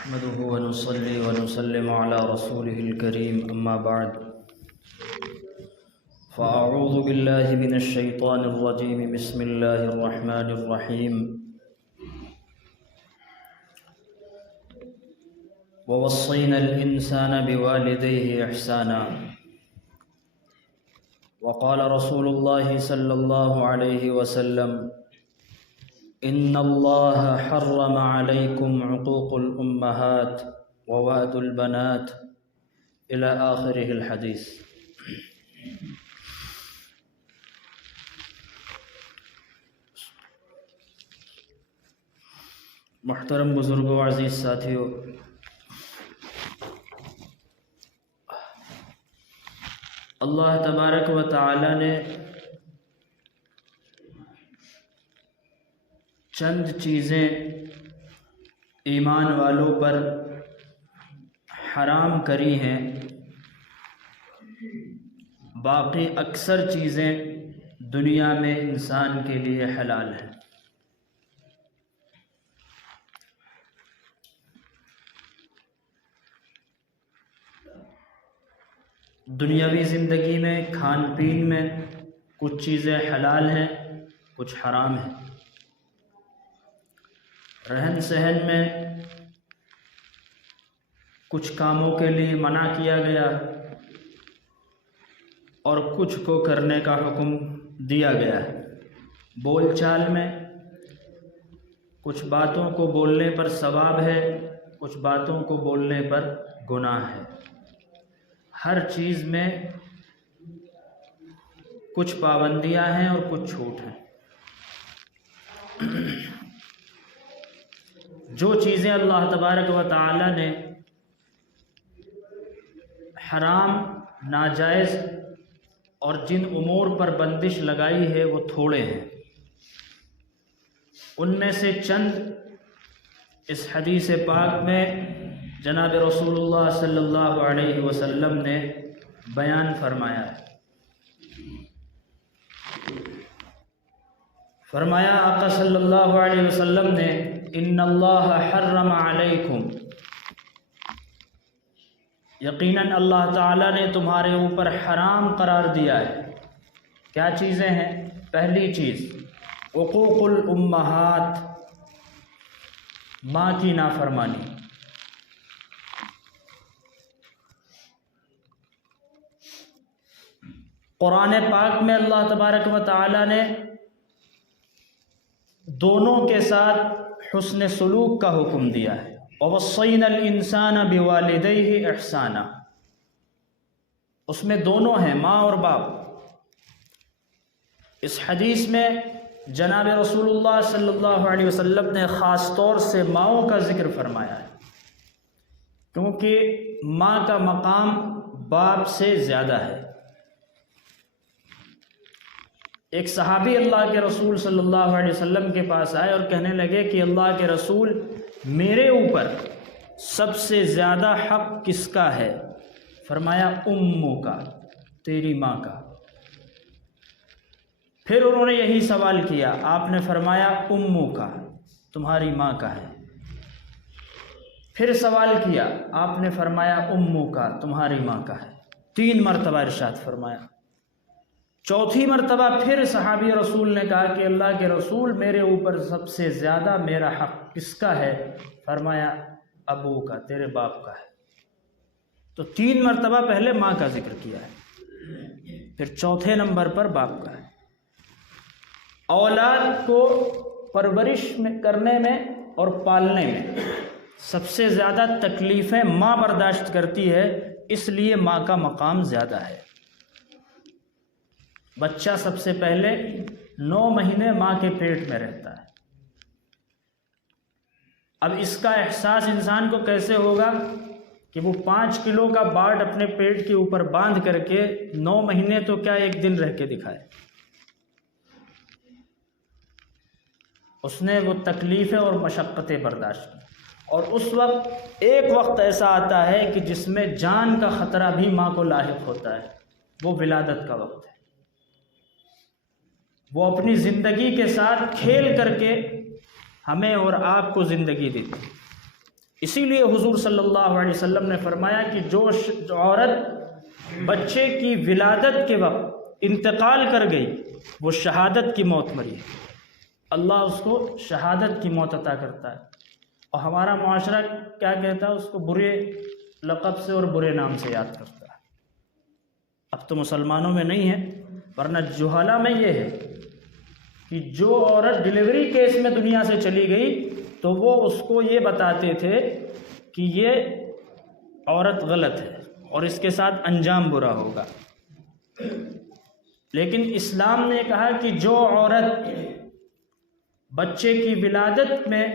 نحمده ونصلي ونسلم على رسوله الكريم أما بعد فأعوذ بالله من الشيطان الرجيم بسم الله الرحمن الرحيم ووصينا الإنسان بوالديه إحسانا وقال رسول الله صلى الله عليه وسلم إن الله حرم عليكم عقوق الأمهات ووأد البنات إلى آخره الحديث۔ محترم بزرگوں، عزیز ساتھیوں، اللہ تبارک و تعالی نے چند چیزیں ایمان والوں پر حرام کری ہیں، باقی اکثر چیزیں دنیا میں انسان کے لیے حلال ہیں۔ دنیاوی زندگی میں کھان پین میں کچھ چیزیں حلال ہیں، کچھ حرام ہیں۔ رہن سہن میں کچھ کاموں کے لیے منع کیا گیا اور کچھ کو کرنے کا حکم دیا گیا ہے۔ بول چال میں کچھ باتوں کو بولنے پر ثواب ہے، کچھ باتوں کو بولنے پر گناہ ہے۔ ہر چیز میں کچھ پابندیاں ہیں اور کچھ چھوٹ ہیں۔ جو چیزیں اللہ تبارک و تعالی نے حرام، ناجائز اور جن امور پر بندش لگائی ہے وہ تھوڑے ہیں۔ ان میں سے چند اس حدیث پاک میں جناب رسول اللہ صلی اللہ علیہ وسلم نے بیان فرمایا ہے۔ فرمایا آقا صلی اللہ علیہ وسلم نے، ان اللہ حرم علیکم، یقیناً اللہ تعالیٰ نے تمہارے اوپر حرام قرار دیا ہے۔ کیا چیزیں ہیں؟ پہلی چیز عقوق الامہات، ماں کی نافرمانی۔ قرآن پاک میں اللہ تبارک و تعالیٰ نے دونوں کے ساتھ حسن سلوک کا حکم دیا ہے۔ وَوَصَّيْنَا الْإِنسَانَ بِوَالِدَيْهِ إِحْسَانًا، اس میں دونوں ہیں، ماں اور باپ۔ اس حدیث میں جناب رسول اللہ صلی اللہ علیہ وسلم نے خاص طور سے ماؤں کا ذکر فرمایا ہے، کیونکہ ماں کا مقام باپ سے زیادہ ہے۔ ایک صحابی اللہ کے رسول صلی اللہ علیہ وسلم کے پاس آئے اور کہنے لگے کہ اللہ کے رسول، میرے اوپر سب سے زیادہ حق کس کا ہے؟ فرمایا امو کا، تیری ماں کا۔ پھر انہوں نے یہی سوال کیا، آپ نے فرمایا امو کا، تمہاری ماں کا ہے۔ پھر سوال کیا، آپ نے فرمایا امو کا، تمہاری ماں کا ہے۔ 3 مرتبہ ارشاد فرمایا۔ چوتھی مرتبہ پھر صحابی رسول نے کہا کہ اللہ کے رسول، میرے اوپر سب سے زیادہ میرا حق کس کا ہے؟ فرمایا ابو کا، تیرے باپ کا ہے۔ تو 3 مرتبہ پہلے ماں کا ذکر کیا ہے، پھر چوتھے نمبر پر باپ کا ہے۔ اولاد کو پرورش کرنے میں اور پالنے میں سب سے زیادہ تکلیفیں ماں برداشت کرتی ہے، اس لیے ماں کا مقام زیادہ ہے۔ بچہ سب سے پہلے 9 مہینے ماں کے پیٹ میں رہتا ہے۔ اب اس کا احساس انسان کو کیسے ہوگا کہ وہ 5 کلو کا باٹ اپنے پیٹ کے اوپر باندھ کر کے 9 مہینے تو کیا 1 دن رہ کے دکھائے۔ اس نے وہ تکلیفیں اور مشقتیں برداشت کی، اور اس وقت ایک وقت ایسا آتا ہے کہ جس میں جان کا خطرہ بھی ماں کو لاحق ہوتا ہے، وہ ولادت کا وقت ہے۔ وہ اپنی زندگی کے ساتھ کھیل کر کے ہمیں اور آپ کو زندگی دیتی ہے۔ اسی لیے حضور صلی اللہ علیہ وسلم نے فرمایا کہ جو عورت بچے کی ولادت کے وقت انتقال کر گئی وہ شہادت کی موت مری، اللہ اس کو شہادت کی موت عطا کرتا ہے۔ اور ہمارا معاشرہ کیا کہتا ہے؟ اس کو برے لقب سے اور برے نام سے یاد کرتا ہے۔ اب تو مسلمانوں میں نہیں ہے، ورنہ جہالہ میں یہ ہے کہ جو عورت ڈیلیوری کیس میں دنیا سے چلی گئی تو وہ اس کو یہ بتاتے تھے کہ یہ عورت غلط ہے اور اس کے ساتھ انجام برا ہوگا۔ لیکن اسلام نے کہا کہ جو عورت بچے کی ولادت میں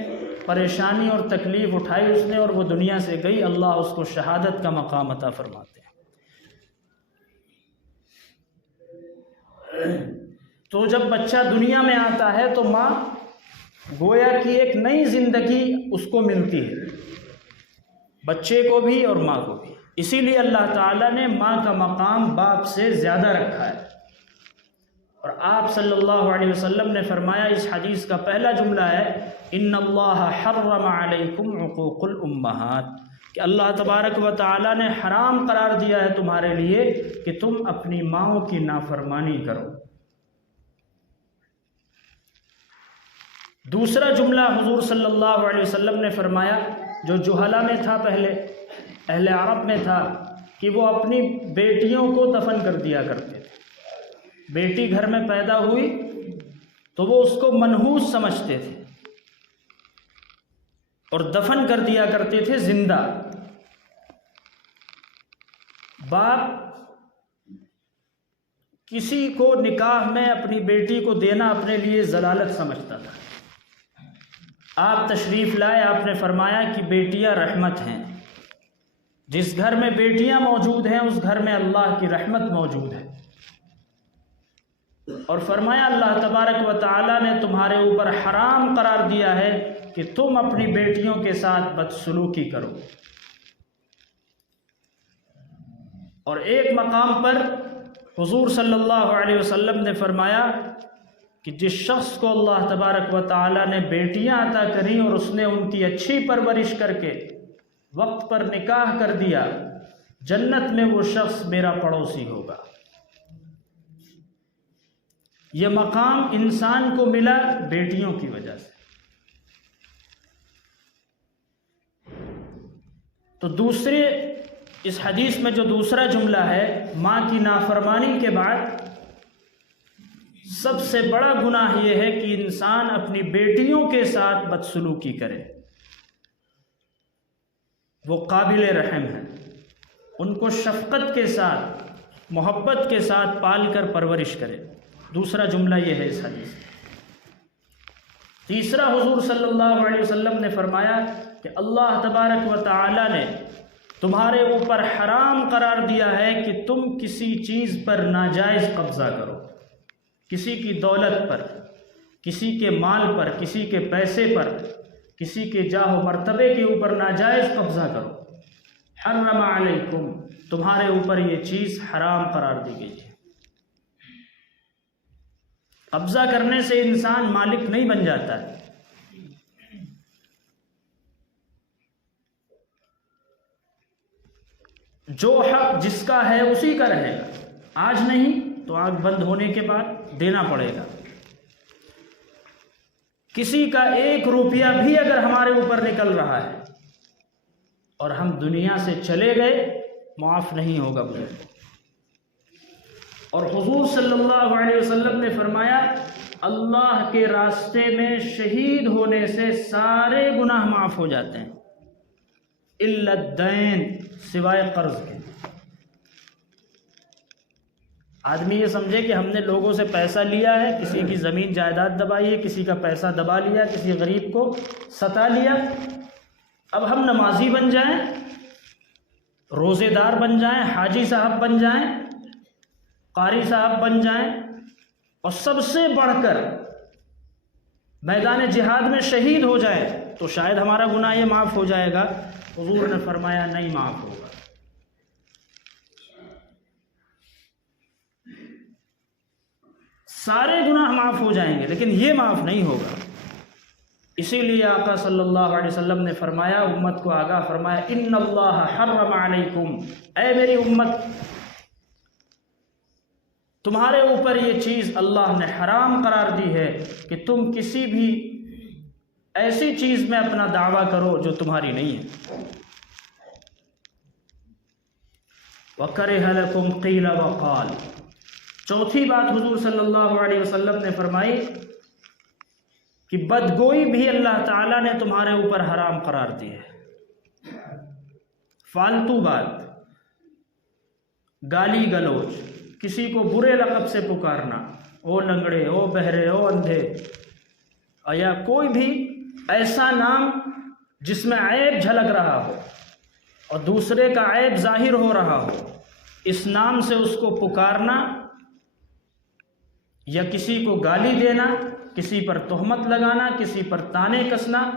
پریشانی اور تکلیف اٹھائی اس نے اور وہ دنیا سے گئی، اللہ اس کو شہادت کا مقام عطا فرماتے ہیں۔ تو جب بچہ دنیا میں آتا ہے تو ماں گویا کہ ایک نئی زندگی اس کو ملتی ہے، بچے کو بھی اور ماں کو بھی۔ اسی لیے اللہ تعالیٰ نے ماں کا مقام باپ سے زیادہ رکھا ہے۔ اور آپ صلی اللہ علیہ وسلم نے فرمایا، اس حدیث کا پہلا جملہ ہے ان اللہ حرم علیکم عقوق الامہات، کہ اللہ تبارک و تعالیٰ نے حرام قرار دیا ہے تمہارے لیے کہ تم اپنی ماؤں کی نافرمانی کرو۔ دوسرا جملہ حضور صلی اللہ علیہ وسلم نے فرمایا، جو جہلا میں تھا، پہلے اہل عرب میں تھا، کہ وہ اپنی بیٹیوں کو دفن کر دیا کرتے تھے۔ بیٹی گھر میں پیدا ہوئی تو وہ اس کو منحوس سمجھتے تھے اور دفن کر دیا کرتے تھے زندہ۔ باپ کسی کو نکاح میں اپنی بیٹی کو دینا اپنے لیے ضلالت سمجھتا تھا۔ آپ تشریف لائے، آپ نے فرمایا کہ بیٹیاں رحمت ہیں، جس گھر میں بیٹیاں موجود ہیں اس گھر میں اللہ کی رحمت موجود ہے۔ اور فرمایا اللہ تبارک و تعالیٰ نے تمہارے اوپر حرام قرار دیا ہے کہ تم اپنی بیٹیوں کے ساتھ بدسلوکی کرو۔ اور ایک مقام پر حضور صلی اللہ علیہ وسلم نے فرمایا کہ جس شخص کو اللہ تبارک و تعالیٰ نے بیٹیاں عطا کریں اور اس نے ان کی اچھی پرورش کر کے وقت پر نکاح کر دیا، جنت میں وہ شخص میرا پڑوسی ہوگا۔ یہ مقام انسان کو ملا بیٹیوں کی وجہ سے۔ تو دوسرے اس حدیث میں جو دوسرا جملہ ہے، ماں کی نافرمانی کے بعد سب سے بڑا گناہ یہ ہے کہ انسان اپنی بیٹیوں کے ساتھ بدسلوکی کرے۔ وہ قابل رحم ہیں، ان کو شفقت کے ساتھ، محبت کے ساتھ پال کر پرورش کرے۔ دوسرا جملہ یہ ہے اس حدیث میں۔ تیسرا، حضور صلی اللہ علیہ وسلم نے فرمایا کہ اللہ تبارک و تعالی نے تمہارے اوپر حرام قرار دیا ہے کہ تم کسی چیز پر ناجائز قبضہ کرو، کسی کی دولت پر، کسی کے مال پر، کسی کے پیسے پر، کسی کے جاہ و مرتبے کے اوپر ناجائز قبضہ کرو۔ حرم علیکم، تمہارے اوپر یہ چیز حرام قرار دی گئی ہے۔ قبضہ کرنے سے انسان مالک نہیں بن جاتا ہے۔ جو حق جس کا ہے اسی کا رہے گا، آج نہیں تو آنکھ بند ہونے کے بعد دینا پڑے گا۔ کسی کا 1 روپیہ بھی اگر ہمارے اوپر نکل رہا ہے اور ہم دنیا سے چلے گئے، معاف نہیں ہوگا مجھے۔ اور حضور صلی اللہ علیہ وسلم نے فرمایا، اللہ کے راستے میں شہید ہونے سے سارے گناہ معاف ہو جاتے ہیں، الا الدین، سوائے قرض کے۔ آدمی یہ سمجھے کہ ہم نے لوگوں سے پیسہ لیا ہے، کسی کی زمین جائیداد دبائی ہے، کسی کا پیسہ دبا لیا، کسی غریب کو ستا لیا، اب ہم نمازی بن جائیں، روزے دار بن جائیں، حاجی صاحب بن جائیں، قاری صاحب بن جائیں، اور سب سے بڑھ کر میدان جہاد میں شہید ہو جائیں تو شاید ہمارا گناہ یہ معاف ہو جائے گا۔ حضور نے فرمایا نہیں معاف ہوگا۔ سارے گناہ معاف ہو جائیں گے لیکن یہ معاف نہیں ہوگا۔ اسی لیے آقا صلی اللہ علیہ وسلم نے فرمایا، امت کو آگاہ فرمایا، ان اللہ حرم علیکم، اے میری امت، تمہارے اوپر یہ چیز اللہ نے حرام قرار دی ہے کہ تم کسی بھی ایسی چیز میں اپنا دعویٰ کرو جو تمہاری نہیں ہے۔ وَكَرِهَ لَكُمْ قِيلَ وَقَالَ، چوتھی بات حضور صلی اللہ علیہ وسلم نے فرمائی کہ بدگوئی بھی اللہ تعالیٰ نے تمہارے اوپر حرام قرار دی ہے۔ فالتو بات، گالی گلوچ، کسی کو برے لقب سے پکارنا، او لنگڑے، او بہرے، او اندھے، یا کوئی بھی ایسا نام جس میں عیب جھلک رہا ہو اور دوسرے کا عیب ظاہر ہو رہا ہو، اس نام سے اس کو پکارنا یا کسی کو گالی دینا، کسی پر تہمت لگانا، کسی پر تانے کسنا،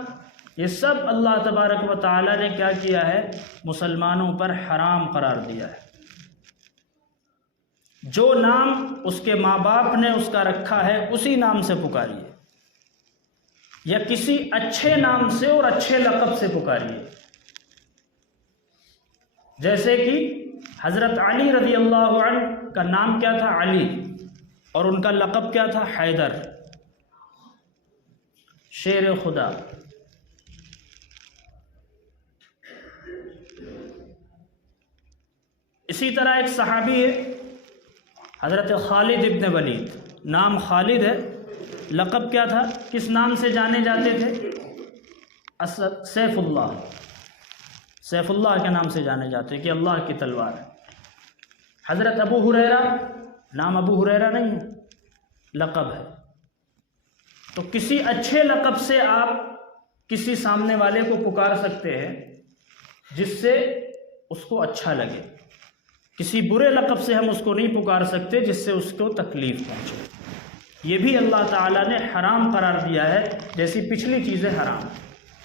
یہ سب اللہ تبارک و تعالیٰ نے کیا کیا ہے؟ مسلمانوں پر حرام قرار دیا ہے۔ جو نام اس کے ماں باپ نے اس کا رکھا ہے اسی نام سے پکاریے، یا کسی اچھے نام سے اور اچھے لقب سے پکاریے۔ جیسے کہ حضرت علی رضی اللہ عنہ کا نام کیا تھا؟ علی، اور ان کا لقب کیا تھا؟ حیدر، شیر خدا۔ اسی طرح ایک صحابی ہے حضرت خالد ابن ولید، نام خالد ہے، لقب کیا تھا؟ کس نام سے جانے جاتے تھے؟ سیف اللہ، سیف اللہ کے نام سے جانے جاتے کہ اللہ کی تلوار ہے۔ حضرت ابو ہریرہ، نام ابو ہریرہ نہیں ہے، لقب ہے۔ تو کسی اچھے لقب سے آپ کسی سامنے والے کو پکار سکتے ہیں جس سے اس کو اچھا لگے، کسی برے لقب سے ہم اس کو نہیں پکار سکتے جس سے اس کو تکلیف پہنچے۔ یہ بھی اللہ تعالیٰ نے حرام قرار دیا ہے، جیسی پچھلی چیزیں حرام،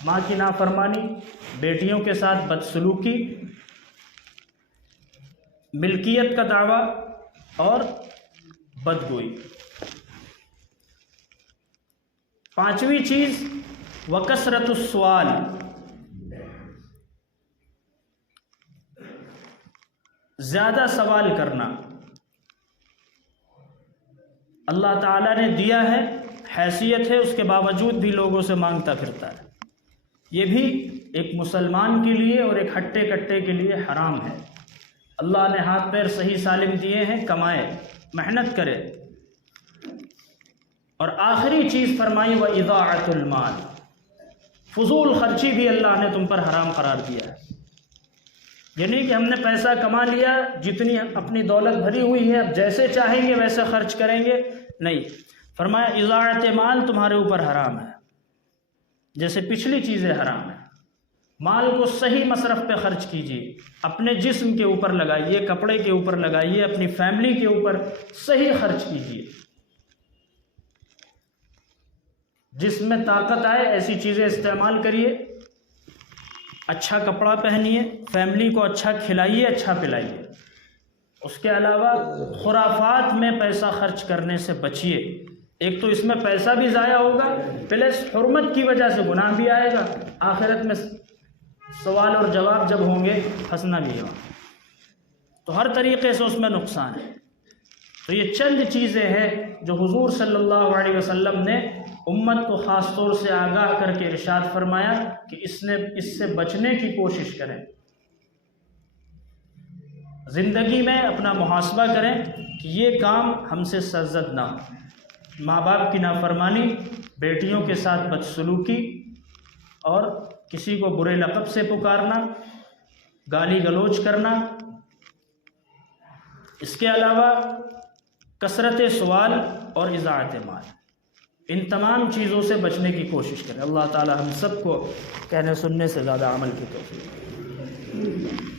ماں کی نافرمانی، بیٹیوں کے ساتھ بدسلوکی، ملکیت کا دعویٰ اور بدگوئی۔ پانچویں چیز وکثرت السؤال، زیادہ سوال کرنا۔ اللہ تعالیٰ نے دیا ہے، حیثیت ہے، اس کے باوجود بھی لوگوں سے مانگتا پھرتا ہے۔ یہ بھی ایک مسلمان کے لیے اور ایک ہٹے کٹے کے لیے حرام ہے۔ اللہ نے ہاتھ پیر صحیح سالم دیے ہیں، کمائے، محنت کرے۔ اور آخری چیز فرمائی وَإِضَاعَةُ الْمَالِ، فضول خرچی بھی اللہ نے تم پر حرام قرار دیا ہے۔ یعنی کہ ہم نے پیسہ کما لیا، جتنی اپنی دولت بھری ہوئی ہے، اب جیسے چاہیں گے ویسے خرچ کریں گے، نہیں۔ فرمایا اضاعت مال تمہارے اوپر حرام ہے، جیسے پچھلی چیزیں حرام ہیں۔ مال کو صحیح مصرف پہ خرچ کیجیے، اپنے جسم کے اوپر لگائیے، کپڑے کے اوپر لگائیے، اپنی فیملی کے اوپر صحیح خرچ کیجیے۔ جس میں طاقت آئے ایسی چیزیں استعمال کریے، اچھا کپڑا پہنیے، فیملی کو اچھا کھلائیے، اچھا پلائیے۔ اس کے علاوہ خرافات میں پیسہ خرچ کرنے سے بچیے۔ ایک تو اس میں پیسہ بھی ضائع ہوگا، پلس حرمت کی وجہ سے گناہ بھی آئے گا، آخرت میں سوال اور جواب جب ہوں گے پھنسنا بھی ہوگا، تو ہر طریقے سے اس میں نقصان ہے۔ تو یہ چند چیزیں ہیں جو حضور صلی اللہ علیہ وسلم نے امت کو خاص طور سے آگاہ کر کے ارشاد فرمایا کہ اس سے بچنے کی کوشش کریں۔ زندگی میں اپنا محاسبہ کریں کہ یہ کام ہم سے سرزد نہ ہو۔ ماں باپ کی نافرمانی، بیٹیوں کے ساتھ بدسلوکی، اور کسی کو برے لقب سے پکارنا، گالی گلوچ کرنا۔ اس کے علاوہ کثرت سوال اور اضاعت مال، ان تمام چیزوں سے بچنے کی کوشش کریں۔ اللہ تعالی ہم سب کو کہنے سننے سے زیادہ عمل کی توفیق۔